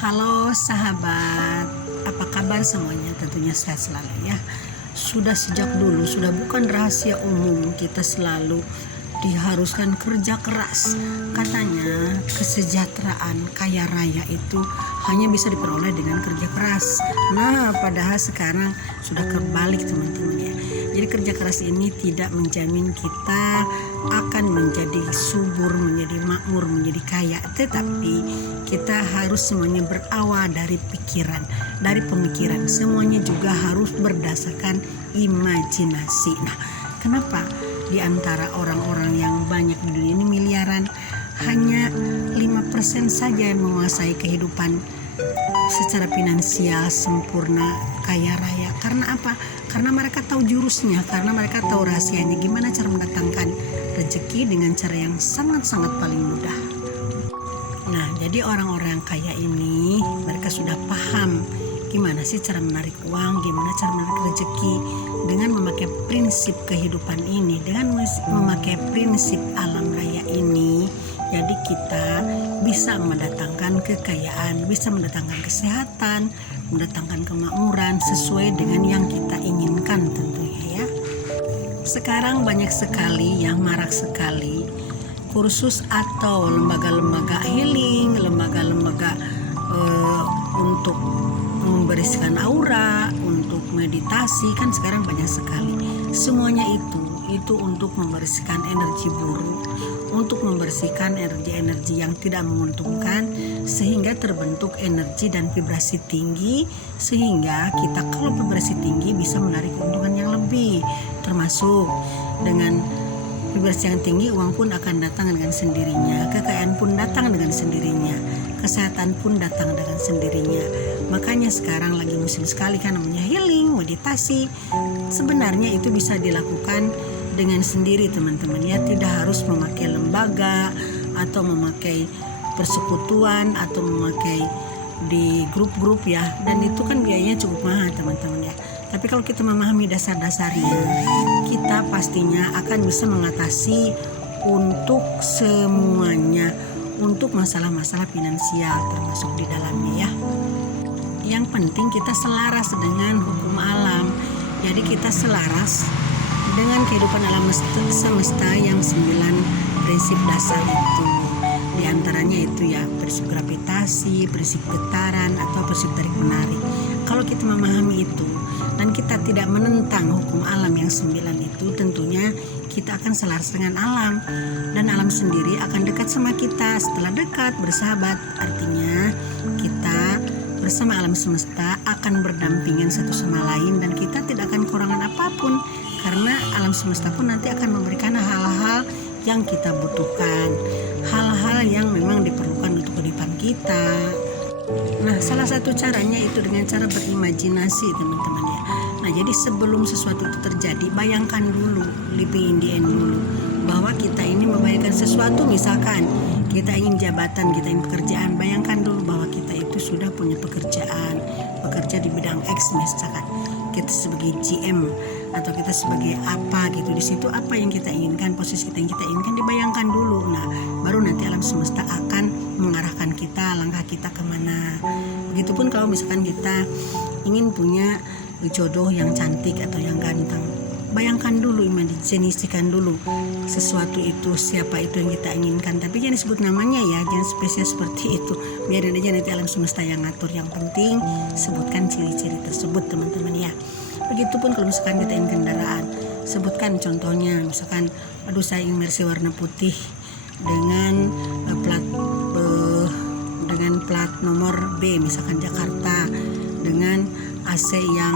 Halo sahabat, apa kabar semuanya? Tentunya sehat selalu ya. Sudah sejak dulu, sudah bukan rahasia umum, kita selalu diharuskan kerja keras. Katanya kesejahteraan kaya raya itu hanya bisa diperoleh dengan kerja keras. Nah, padahal sekarang sudah kebalik teman-teman ya. Jadi kerja keras ini tidak menjamin kita akan menjadi subur, menjadi makmur, menjadi kaya. Tetapi kita harus semuanya berawal dari pikiran, dari pemikiran. Semuanya juga harus berdasarkan imajinasi. Nah, kenapa di antara orang-orang yang banyak di dunia ini miliaran, hanya 5% saja yang menguasai kehidupan secara finansial sempurna kaya raya? Karena apa? Karena mereka tahu jurusnya, karena mereka tahu rahasianya, gimana cara mendatangkan rezeki dengan cara yang sangat-sangat paling mudah. Nah, jadi orang-orang kaya ini mereka sudah paham gimana sih cara menarik uang, gimana cara menarik rezeki dengan memakai prinsip kehidupan ini, dengan memakai prinsip alam raya ini. Jadi kita bisa mendatangkan kekayaan, bisa mendatangkan kesehatan, mendatangkan kemakmuran sesuai dengan yang kita inginkan tentunya ya. Sekarang banyak sekali yang marak sekali kursus atau lembaga-lembaga healing, lembaga-lembaga untuk membersihkan aura, untuk meditasi, kan sekarang banyak sekali. Semuanya itu untuk membersihkan energi buruk, untuk membersihkan energi-energi yang tidak menguntungkan, sehingga terbentuk energi dan vibrasi tinggi, sehingga kita kalau vibrasi tinggi bisa menarik keuntungan yang lebih. Termasuk dengan vibrasi yang tinggi, uang pun akan datang dengan sendirinya, kekayaan pun datang dengan sendirinya, kesehatan pun datang dengan sendirinya. Makanya sekarang lagi musim sekali kan namanya healing, meditasi. Sebenarnya itu bisa dilakukan dengan sendiri teman-teman ya, tidak harus memakai lembaga atau memakai persekutuan atau memakai di grup-grup ya, dan itu kan biayanya cukup mahal teman-teman ya. Tapi kalau kita memahami dasar-dasarnya, kita pastinya akan bisa mengatasi untuk semuanya, untuk masalah-masalah finansial termasuk di dalamnya ya. Yang penting kita selaras dengan hukum alam. Jadi kita selaras dengan kehidupan alam semesta yang 9 prinsip dasar itu. Di antaranya itu ya prinsip gravitasi, prinsip getaran atau prinsip tarik menarik. Kalau kita memahami itu dan kita tidak menentang hukum alam yang 9 itu, tentunya kita akan selaras dengan alam, dan alam sendiri akan dekat sama kita. Setelah dekat, bersahabat, artinya kita bersama alam semesta akan berdampingan satu sama lain, dan kita tidak akan kekurangan apapun, karena alam semesta pun nanti akan memberikan hal-hal yang kita butuhkan, hal-hal yang memang diperlukan untuk kehidupan kita. Nah, salah satu caranya itu dengan cara berimajinasi teman-teman ya. Nah, jadi sebelum sesuatu itu terjadi, bayangkan dulu, living in the end dulu, bahwa kita ini membayangkan sesuatu. Misalkan kita ingin jabatan, kita ingin pekerjaan, bayangkan dulu bahwa kita itu sudah punya pekerjaan, bekerja di bidang X misalkan, kita sebagai GM atau kita sebagai apa gitu. Di situ apa yang kita inginkan, posisi kita yang kita inginkan dibayangkan dulu. Nah, baru nanti alam semesta akan mengarahkan kita, langkah kita kemana. Begitupun kalau misalkan kita ingin punya jodoh yang cantik atau yang ganteng, bayangkan dulu, imajinasikan dulu sesuatu itu, siapa itu yang kita inginkan. Tapi jangan disebut namanya ya, jangan spesies seperti itu, biarin aja nanti alam semesta yang ngatur. Yang penting sebutkan ciri-ciri tersebut teman-teman ya. Begitupun kalau misalkan kita ingin kendaraan, sebutkan contohnya, misalkan aduh saya ingin Mercy warna putih dengan plat nomor B misalkan Jakarta, dengan AC yang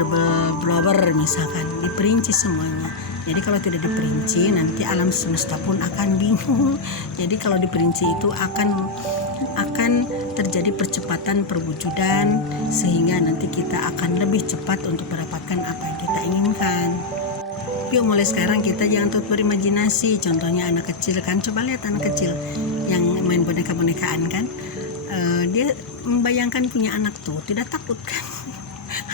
double blower misalkan, diperinci semuanya. Jadi kalau tidak diperinci nanti alam semesta pun akan bingung. Jadi kalau diperinci itu akan terjadi percepatan perwujudan, sehingga nanti kita akan lebih cepat untuk mendapatkan apa yang kita inginkan. Yuk mulai sekarang kita jangan tutup berimajinasi. Contohnya anak kecil kan, coba lihat anak kecil yang main boneka-bonekaan kan, dia membayangkan punya anak tuh, tidak takut kan.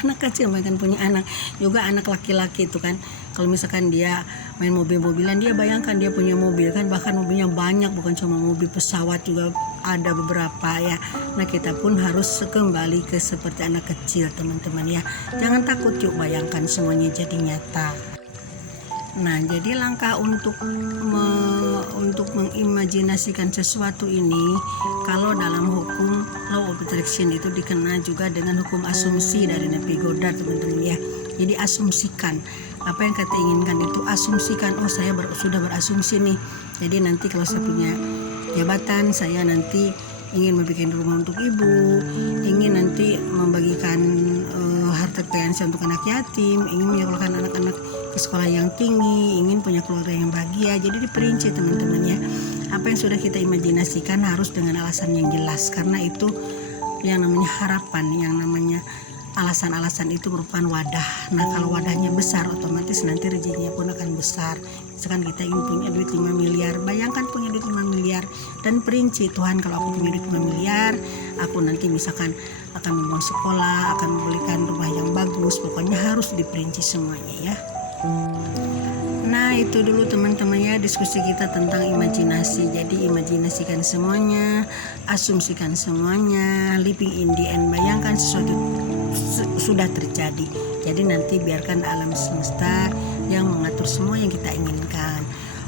Anak kecil bayangkan punya anak, juga anak laki-laki itu kan, kalau misalkan dia main mobil-mobilan, dia bayangkan dia punya mobil kan, bahkan mobilnya banyak, bukan cuma mobil, pesawat juga ada beberapa ya. Nah kita pun harus kembali ke seperti anak kecil teman-teman ya. Jangan takut, yuk bayangkan semuanya jadi nyata. Nah, jadi langkah untuk mengimajinasikan sesuatu ini, kalau dalam hukum law of attraction itu dikenal juga dengan hukum asumsi dari Neville Goddard teman-teman ya. Jadi asumsikan apa yang kita inginkan itu, asumsikan, oh saya sudah berasumsi nih. Jadi nanti kalau saya punya jabatan, saya nanti ingin membuat rumah untuk ibu, ingin nanti membagikan harta kekayaan saya untuk anak yatim, ingin menyekolahkan anak-anak ke sekolah yang tinggi, ingin punya keluarga yang bahagia. Jadi diperinci teman-teman ya. Apa yang sudah kita imajinasikan harus dengan alasan yang jelas, karena itu yang namanya harapan, yang namanya alasan-alasan itu merupakan wadah. Nah kalau wadahnya besar, otomatis nanti rezekinya pun akan besar. Misalkan kita ingin punya duit 5 miliar, bayangkan punya duit 5 miliar dan perinci, Tuhan kalau aku punya duit 5 miliar, aku nanti misalkan akan membangun sekolah, akan membelikan rumah yang bagus, pokoknya harus diperinci semuanya ya. Nah itu dulu teman-teman ya diskusi kita tentang imajinasi. Jadi imajinasikan semuanya, asumsikan semuanya, living in the end, bayangkan sesuatu sudah terjadi. Jadi nanti biarkan alam semesta yang mengatur semua yang kita inginkan.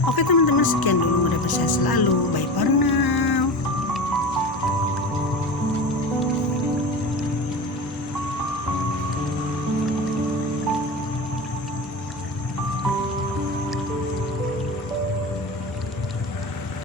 Oke teman-teman, sekian dulu, mudah bersehat selalu. Bye for now.